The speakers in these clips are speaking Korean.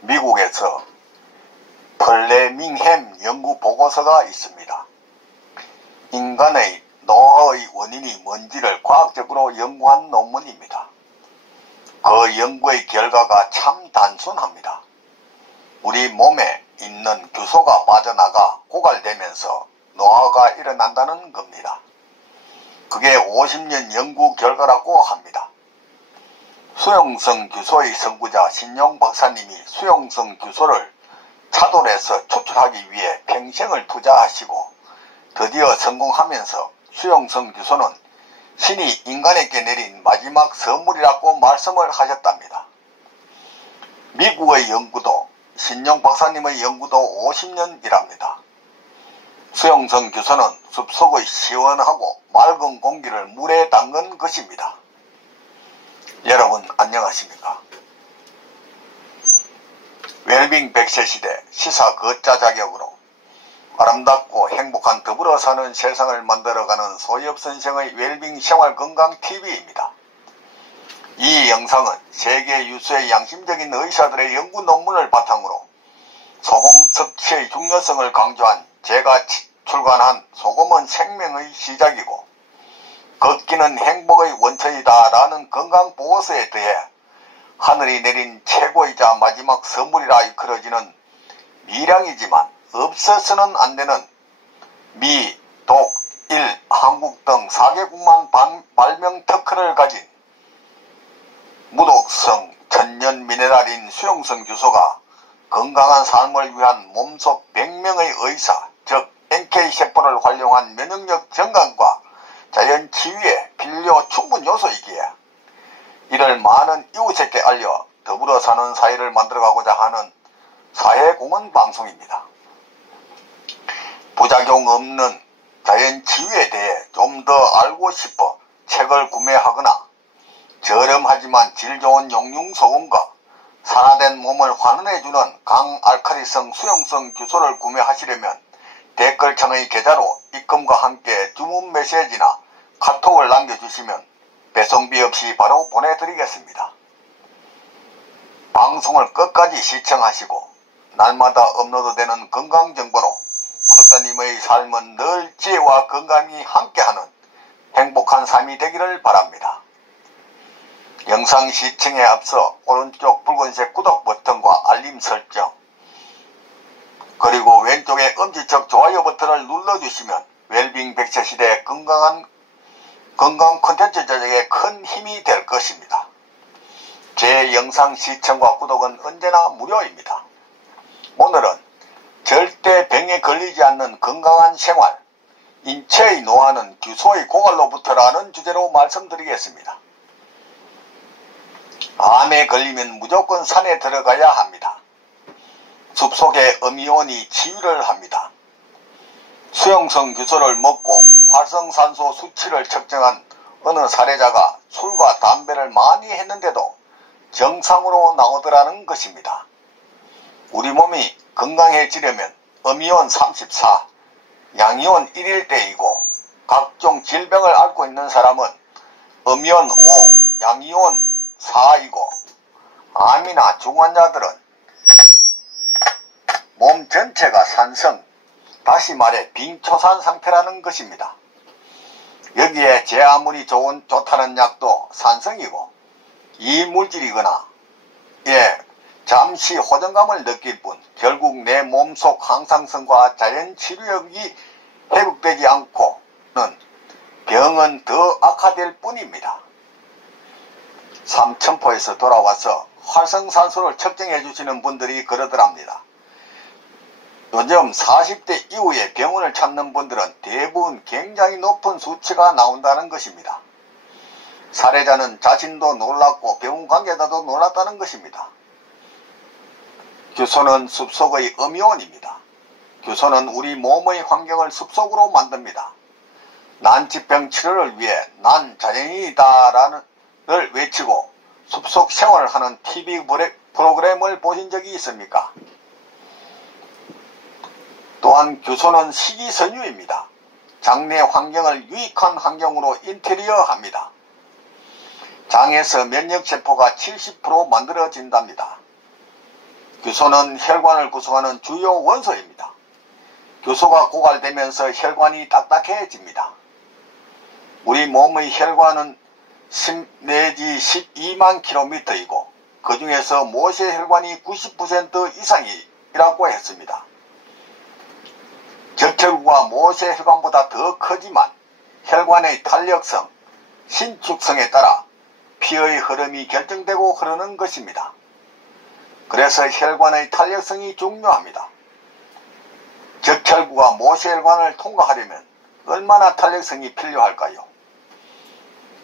미국에서 플레밍햄 연구 보고서가 있습니다. 인간의 노화의 원인이 뭔지를 과학적으로 연구한 논문입니다. 그 연구의 결과가 참 단순합니다. 우리 몸에 있는 규소가 빠져나가 고갈되면서 노화가 일어난다는 겁니다. 그게 50년 연구 결과라고 합니다. 수용성 규소의 선구자 신용 박사님이 수용성 규소를 차돌에서 추출하기 위해 평생을 투자하시고 드디어 성공하면서 수용성 규소는 신이 인간에게 내린 마지막 선물이라고 말씀을 하셨답니다. 미국의 연구도 신용 박사님의 연구도 50년이랍니다. 수용성 규소는 숲속의 시원하고 맑은 공기를 물에 담근 것입니다. 여러분 안녕하십니까? 웰빙 100세 시대 시사 거자 자격으로 아름답고 행복한 더불어 사는 세상을 만들어가는 소엽선생의 웰빙 생활건강TV입니다. 이 영상은 세계 유수의 양심적인 의사들의 연구 논문을 바탕으로 소금 섭취의 중요성을 강조한 제가 출간한 소금은 생명의 시작이고 걷기는 행복의 원천이다 라는 건강보고서에 더해 하늘이 내린 최고이자 마지막 선물이라 이끌어지는 미량이지만 없어서는 안되는 미, 독, 일, 한국 등 4개국만 발명 특허를 가진 무독성 천연 미네랄인 수용성 규소가 건강한 삶을 위한 몸속 100명의 의사, 즉 NK세포를 활용한 면역력 증강과 자연 치유의 필요 충분 요소이기에 이를 많은 이웃에게 알려 더불어 사는 사회를 만들어가고자 하는 사회공헌 방송입니다. 부작용 없는 자연 치유에 대해 좀 더 알고 싶어 책을 구매하거나 저렴하지만 질 좋은 용융소금과 산화된 몸을 환원해주는 강알칼리성 수용성 규소를 구매하시려면 댓글창의 계좌로 입금과 함께 주문 메시지나 카톡을 남겨주시면 배송비 없이 바로 보내드리겠습니다. 방송을 끝까지 시청하시고 날마다 업로드되는 건강정보로 구독자님의 삶은 늘 지혜와 건강이 함께하는 행복한 삶이 되기를 바랍니다. 영상 시청에 앞서 오른쪽 붉은색 구독 버튼과 알림 설정 그리고 왼쪽에 엄지척 좋아요 버튼을 눌러주시면 웰빙 100세 시대의 건강 콘텐츠 제작에 큰 힘이 될 것입니다. 제 영상 시청과 구독은 언제나 무료입니다. 오늘은 절대 병에 걸리지 않는 건강한 생활, 인체의 노화는 규소의 고갈로부터라는 주제로 말씀드리겠습니다. 암에 걸리면 무조건 산에 들어가야 합니다. 숲속의 어미온이 치유를 합니다. 수용성 규소를 먹고 활성산소 수치를 측정한 어느 사례자가 술과 담배를 많이 했는데도 정상으로 나오더라는 것입니다. 우리 몸이 건강해지려면 어미온 34, 양이온 1일 때이고 각종 질병을 앓고 있는 사람은 어미온 5, 양이온 4이고 암이나 중환자들은 몸 전체가 산성, 다시 말해 빙초산 상태라는 것입니다. 여기에 제 아무리 좋다는 약도 산성이고 이물질이거나 잠시 호전감을 느낄 뿐 결국 내 몸속 항상성과 자연 치료력이 회복되지 않고는 병은 더 악화될 뿐입니다. 삼천포에서 돌아와서 활성산소를 측정해 주시는 분들이 그러더랍니다. 요즘 40대 이후에 병원을 찾는 분들은 대부분 굉장히 높은 수치가 나온다는 것입니다. 사례자는 자신도 놀랐고 병원 관계자도 놀랐다는 것입니다. 규소는 숲속의 어미온입니다. 규소는 우리 몸의 환경을 숲속으로 만듭니다. 난치병 치료를 위해 난 자연이다라는 를 외치고 숲속 생활을 하는 TV 프로그램을 보신 적이 있습니까? 또한 규소는 식이섬유입니다. 장내 환경을 유익한 환경으로 인테리어합니다. 장에서 면역세포가 70% 만들어진답니다. 규소는 혈관을 구성하는 주요 원소입니다. 규소가 고갈되면서 혈관이 딱딱해집니다. 우리 몸의 혈관은 10 내지 12만 킬로미터이고 그 중에서 모세혈관이 90% 이상이라고 했습니다. 적혈구가 모세혈관보다 더 크지만 혈관의 탄력성, 신축성에 따라 피의 흐름이 결정되고 흐르는 것입니다. 그래서 혈관의 탄력성이 중요합니다. 적혈구가 모세혈관을 통과하려면 얼마나 탄력성이 필요할까요?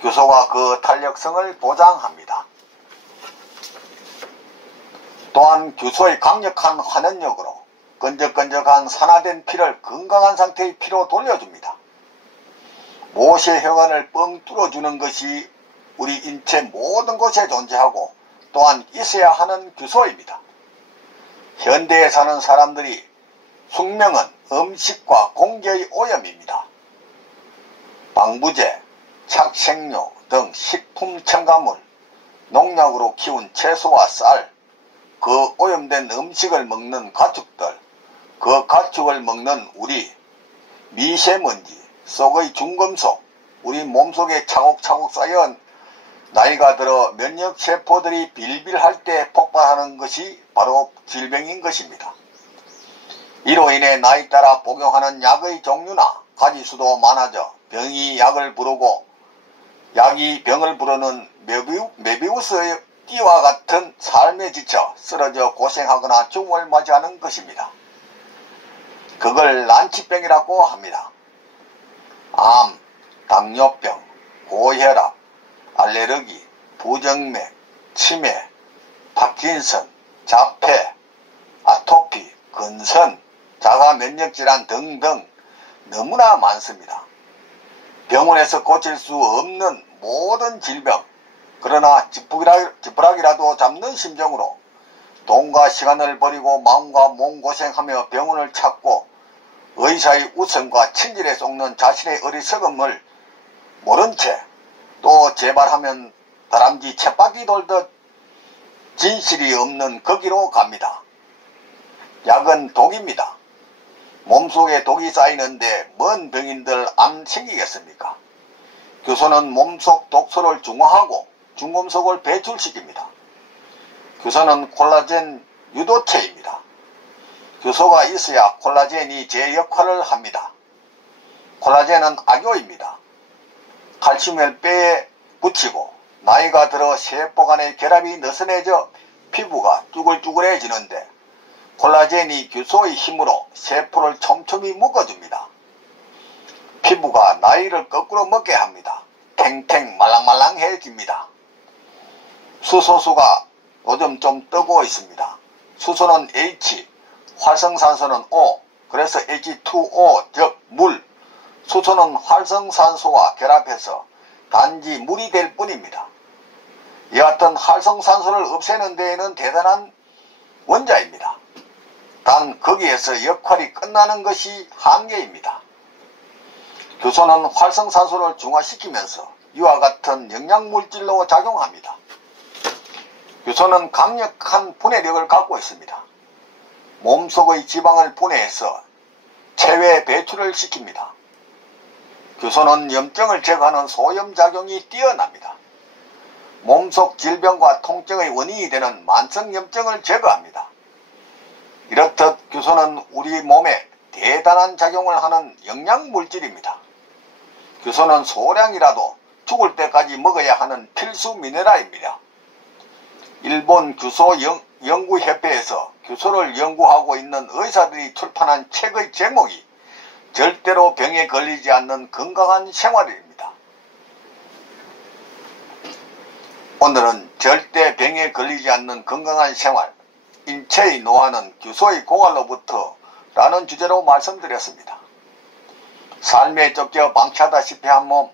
규소가 그 탄력성을 보장합니다. 또한 규소의 강력한 환원력으로 끈적끈적한 산화된 피를 건강한 상태의 피로 돌려줍니다. 모세혈관을 뻥 뚫어주는 것이 우리 인체 모든 곳에 존재하고 또한 있어야 하는 규소입니다. 현대에 사는 사람들이 숙명은 음식과 공기의 오염입니다. 방부제, 착색료 등 식품 첨가물, 농약으로 키운 채소와 쌀, 그 오염된 음식을 먹는 가축들, 그 가축을 먹는 우리, 미세먼지, 속의 중금속, 우리 몸속에 차곡차곡 쌓여 나이가 들어 면역세포들이 빌빌할 때 폭발하는 것이 바로 질병인 것입니다. 이로 인해 나이 따라 복용하는 약의 종류나 가지수도 많아져 병이 약을 부르고 약이 병을 부르는 메비우스의 띠와 같은 삶에 지쳐 쓰러져 고생하거나 죽음을 맞이하는 것입니다. 그걸 난치병이라고 합니다. 암, 당뇨병, 고혈압, 알레르기, 부정맥, 치매, 파킨슨, 자폐, 아토피, 근선, 자가면역질환 등등 너무나 많습니다. 병원에서 고칠 수 없는 모든 질병, 그러나 지푸라기라도 잡는 심정으로 돈과 시간을 버리고 마음과 몸 고생하며 병원을 찾고 의사의 우선과 친절에 속는 자신의 어리석음을 모른 채 또 재발하면 다람쥐 쳇바퀴 돌듯 진실이 없는 거기로 갑니다. 약은 독입니다. 몸속에 독이 쌓이는데 뭔 병인들 안 생기겠습니까? 규소는 몸속 독소를 중화하고 중금속을 배출시킵니다. 규소는 콜라겐 유도체입니다. 규소가 있어야 콜라겐이 제 역할을 합니다. 콜라겐은 악효입니다. 칼슘을 뼈에 붙이고 나이가 들어 세포 간의 결합이 느슨해져 피부가 쭈글쭈글해지는데 콜라겐이 규소의 힘으로 세포를 촘촘히 묶어줍니다. 피부가 나이를 거꾸로 먹게 합니다. 탱탱 말랑말랑해집니다. 수소수가 요즘 좀 뜨고 있습니다. 수소는 H, 활성산소는 O, 그래서 H2O, 즉 물. 수소는 활성산소와 결합해서 단지 물이 될 뿐입니다. 이 같은 활성산소를 없애는 데에는 대단한 원자입니다. 단 거기에서 역할이 끝나는 것이 한계입니다. 규소는 활성산소를 중화시키면서 이와 같은 영양물질로 작용합니다. 규소는 강력한 분해력을 갖고 있습니다. 몸속의 지방을 분해해서 체외 배출을 시킵니다. 규소는 염증을 제거하는 소염작용이 뛰어납니다. 몸속 질병과 통증의 원인이 되는 만성염증을 제거합니다. 이렇듯 규소는 우리 몸에 대단한 작용을 하는 영양물질입니다. 규소는 소량이라도 죽을 때까지 먹어야 하는 필수 미네랄입니다. 일본 규소 연구협회에서 규소를 연구하고 있는 의사들이 출판한 책의 제목이 절대로 병에 걸리지 않는 건강한 생활입니다. 오늘은 절대 병에 걸리지 않는 건강한 생활, 인체의 노화는 규소의 고갈로부터 라는 주제로 말씀드렸습니다. 삶에 쫓겨 방치하다시피 한 몸,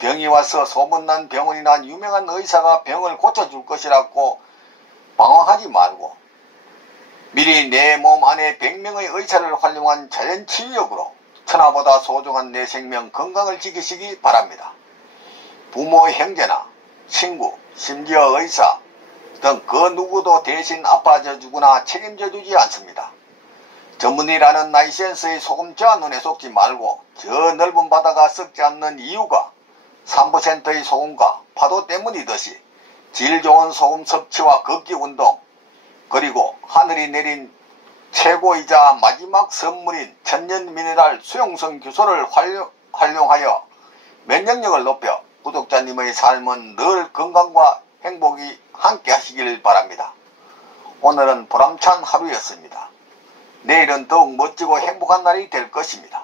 병이 와서 소문난 병원이나 유명한 의사가 병을 고쳐줄 것이라고 방황하지 말고 미리 내 몸 안에 100명의 의사를 활용한 자연치유력으로 천하보다 소중한 내 생명 건강을 지키시기 바랍니다. 부모, 형제나 친구, 심지어 의사, 등 그 누구도 대신 아파져 주거나 책임져 주지 않습니다. 전문이라는 라이센스의 소금자 눈에 속지 말고 저 넓은 바다가 썩지 않는 이유가 3%의 소금과 파도 때문이듯이 질 좋은 소금 섭취와 걷기 운동, 그리고 하늘이 내린 최고이자 마지막 선물인 천연 미네랄 수용성 규소를 활용하여 면역력을 높여 구독자님의 삶은 늘 건강과 행복이 함께 하시길 바랍니다. 오늘은 보람찬 하루였습니다. 내일은 더욱 멋지고 행복한 날이 될 것입니다.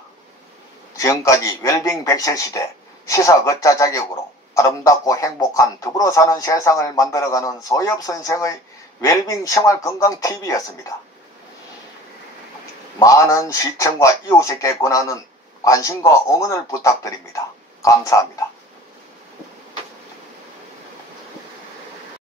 지금까지 웰빙 백세 시대 시사 걷자 자격으로 아름답고 행복한 더불어 사는 세상을 만들어가는 소엽선생의 웰빙 생활건강TV였습니다. 많은 시청과 이웃에게 권하는 관심과 응원을 부탁드립니다. 감사합니다.